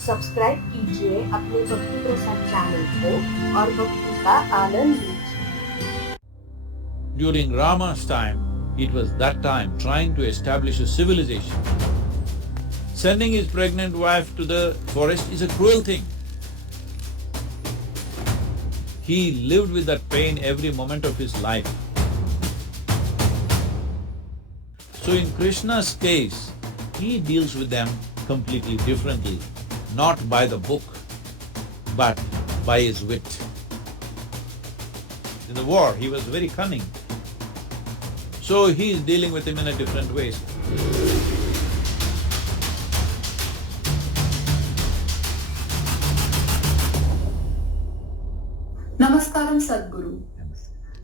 Subscribe कीजिए अपने भक्ति प्रसाद चैनल को और भक्ति का आनंद लीजिए। During Rama's time, it was that time trying to establish a civilization. Sending his pregnant wife to the forest is a cruel thing. He lived with that pain every moment of his life. So in Krishna's case, he deals with them completely differently, not by the book, but by his wit. In the war, he was very cunning. So he is dealing with him in a different way. Namaskaram Sadhguru.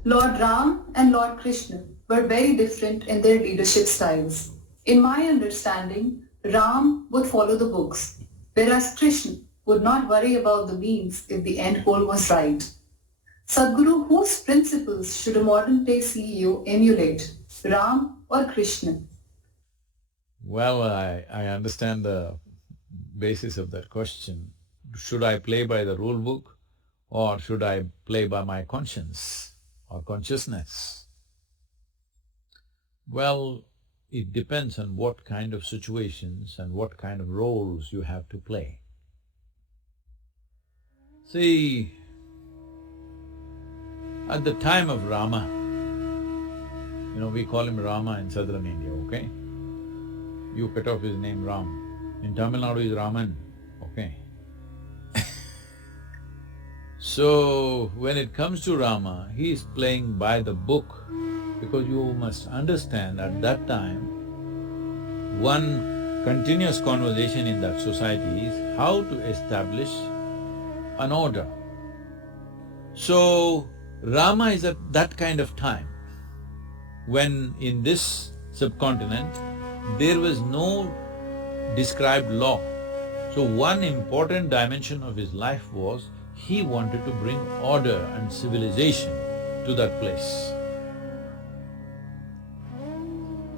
Lord Ram and Lord Krishna were very different in their leadership styles. In my understanding, Ram would follow the books, whereas Krishna would not worry about the means if the end goal was right. Sadhguru, whose principles should a modern-day CEO emulate, Ram or Krishna? Well, I understand the basis of that question. Should I play by the rule book or should I play by my conscience or consciousness? Well, it depends on what kind of situations and what kind of roles you have to play. See, at the time of Rama, we call him Rama in southern India, okay? You cut off his name Ram. In Tamil Nadu is Raman, okay? So, when it comes to Rama, he is playing by the book because you must understand at that time, one continuous conversation in that society is how to establish an order. So, Rama is at that kind of time when in this subcontinent there was no described law. So one important dimension of his life was he wanted to bring order and civilization to that place.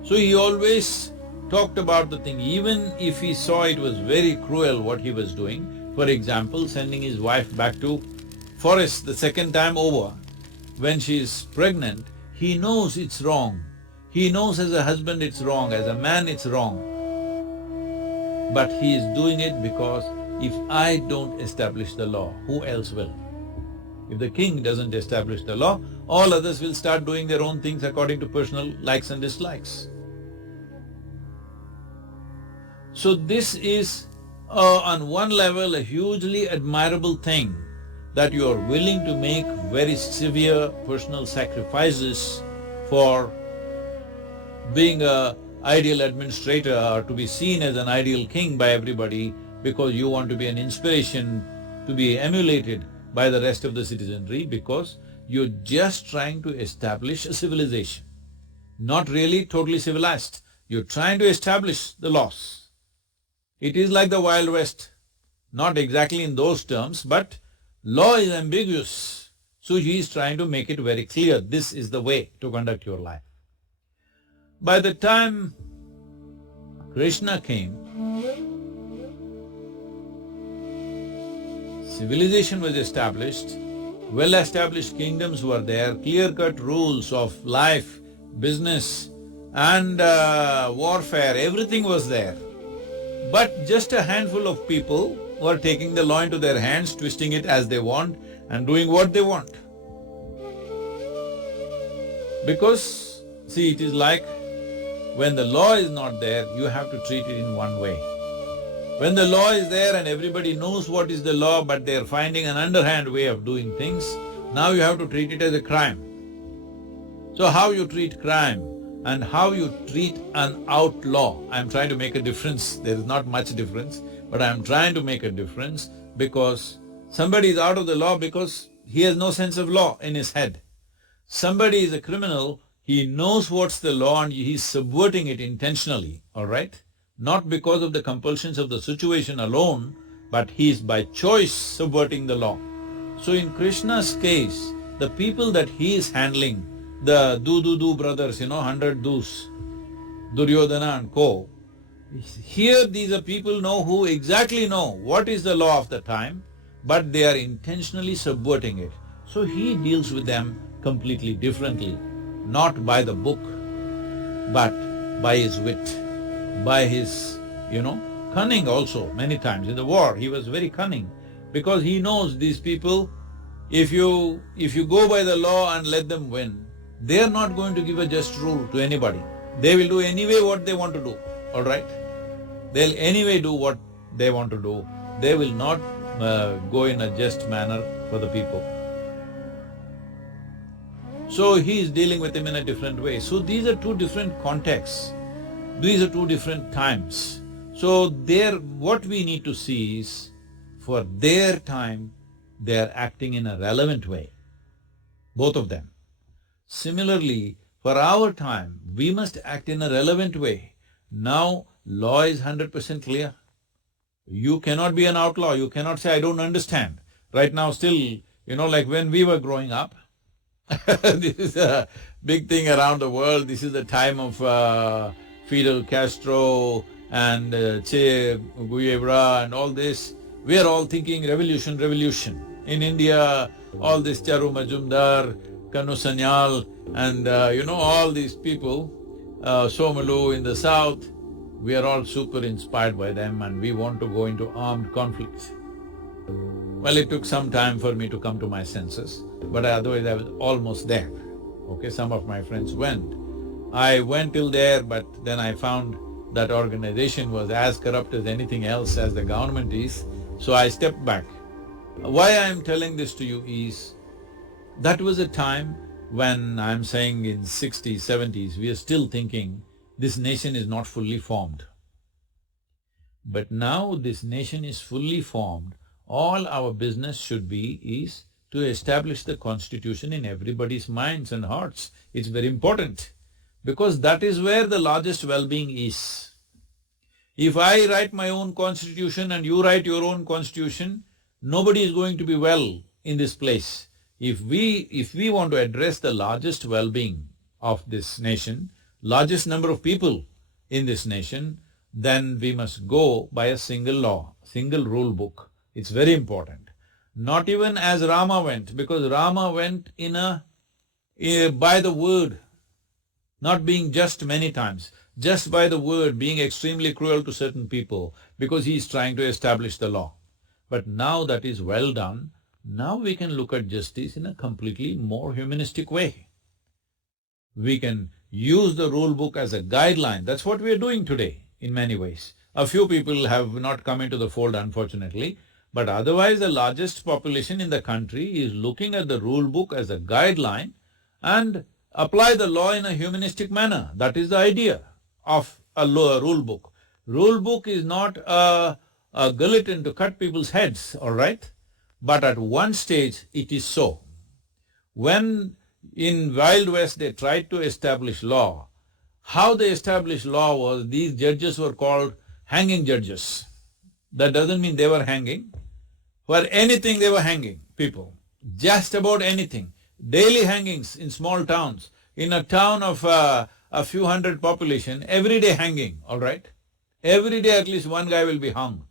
So he always talked about the thing, even if he saw it was very cruel what he was doing. For example, sending his wife back to forest the second time over, when she is pregnant, he knows it's wrong. He knows as a husband it's wrong, as a man it's wrong. But he is doing it because if I don't establish the law, who else will? If the king doesn't establish the law, all others will start doing their own things according to personal likes and dislikes. So this is on one level a hugely admirable thing, that you are willing to make very severe personal sacrifices for being an ideal administrator or to be seen as an ideal king by everybody because you want to be an inspiration to be emulated by the rest of the citizenry because you're just trying to establish a civilization. Not really totally civilized, you're trying to establish the laws. It is like the Wild West, not exactly in those terms, but law is ambiguous, so he is trying to make it very clear, this is the way to conduct your life. By the time Krishna came, civilization was established, well-established kingdoms were there, clear-cut rules of life, business and warfare, everything was there. But just a handful of people were taking the law into their hands, twisting it as they want and doing what they want. Because, see, it is like when the law is not there, you have to treat it in one way. When the law is there and everybody knows what is the law but they are finding an underhand way of doing things, now you have to treat it as a crime. So how you treat crime and how you treat an outlaw, I'm trying to make a difference, there is not much difference, but I'm trying to make a difference because somebody is out of the law because he has no sense of law in his head. Somebody is a criminal, he knows what's the law and he's subverting it intentionally, all right? Not because of the compulsions of the situation alone, but he is by choice subverting the law. So in Krishna's case, the people that he is handling, the do brothers, 100 dus, Duryodhana and co, Here these are people who exactly know what is the law of the time, but they are intentionally subverting it. So he deals with them completely differently, not by the book, but by his wit, by his, cunning also. Many times in the war he was very cunning, because he knows these people, if you go by the law and let them win, they are not going to give a just rule to anybody. They will do anyway what they want to do, all right? They'll anyway do what they want to do. They will not go in a just manner for the people. So he is dealing with him in a different way. So these are two different contexts. These are two different times. So what we need to see is, for their time, they are acting in a relevant way, both of them. Similarly, for our time, we must act in a relevant way. Now, law is 100% clear. You cannot be an outlaw, you cannot say, I don't understand. Right now still, like when we were growing up, this is a big thing around the world. This is the time of Fidel Castro and Che Guevara and all this. We are all thinking revolution, revolution. In India, all this Charu Majumdar, Kanu Sanyal and all these people, Somalu in the south, we are all super inspired by them and we want to go into armed conflicts. Well, it took some time for me to come to my senses, but otherwise I was almost there. Okay, some of my friends went. I went till there, but then I found that organization was as corrupt as anything else as the government is, so I stepped back. Why I am telling this to you is, that was a time when I'm saying in 60s, 70s, we are still thinking this nation is not fully formed. But now this nation is fully formed, all our business should be is to establish the constitution in everybody's minds and hearts. It's very important, because that is where the largest well-being is. If I write my own constitution and you write your own constitution, nobody is going to be well in this place. If we want to address the largest well-being of this nation, largest number of people in this nation, then we must go by a single law, single rule book. It's very important. Not even as Rama went, because Rama went by the word, not being just many times, just by the word, being extremely cruel to certain people, because he is trying to establish the law. But now that is well done, now we can look at justice in a completely more humanistic way. We can use the rule book as a guideline. That's what we are doing today in many ways. A few people have not come into the fold, unfortunately, but otherwise the largest population in the country is looking at the rule book as a guideline and apply the law in a humanistic manner. That is the idea of a rule book. Rule book is not a guillotine to cut people's heads, all right? But at one stage it is so. When in Wild West they tried to establish law, how they established law was these judges were called hanging judges. That doesn't mean they were hanging. For anything they were hanging people, just about anything. Daily hangings in small towns. In a town of a few hundred population, every day hanging, all right? Every day at least one guy will be hung.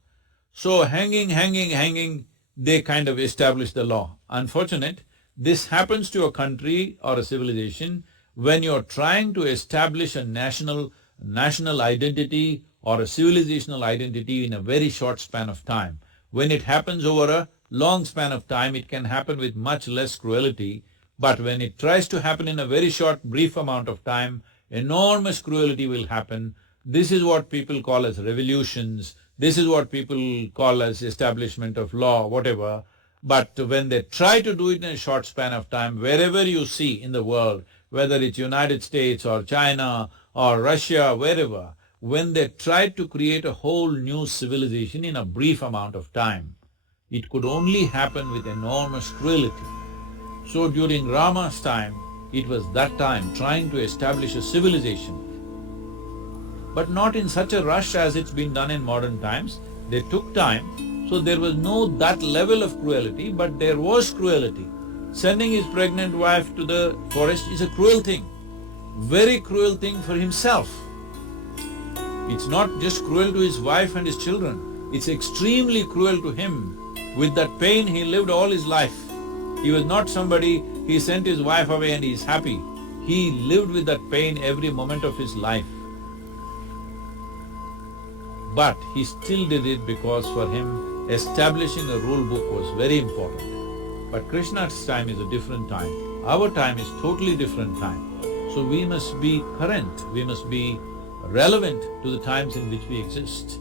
So hanging, they kind of established the law. Unfortunate, this happens to a country or a civilization when you're trying to establish a national identity or a civilizational identity in a very short span of time. When it happens over a long span of time, it can happen with much less cruelty, but when it tries to happen in a very short, brief amount of time, enormous cruelty will happen. This is what people call as revolutions, this is what people call as establishment of law, whatever. But when they try to do it in a short span of time, wherever you see in the world, whether it's United States or China or Russia, wherever, when they tried to create a whole new civilization in a brief amount of time, it could only happen with enormous cruelty. So during Rama's time, it was that time trying to establish a civilization, but not in such a rush as it's been done in modern times. They took time, so there was no that level of cruelty, but there was cruelty. Sending his pregnant wife to the forest is a cruel thing, very cruel thing for himself. It's not just cruel to his wife and his children, it's extremely cruel to him. With that pain he lived all his life. He was not somebody, he sent his wife away and he is happy. He lived with that pain every moment of his life. But he still did it because for him establishing a rule book was very important. But Krishna's time is a different time. Our time is totally different time. So we must be current, we must be relevant to the times in which we exist.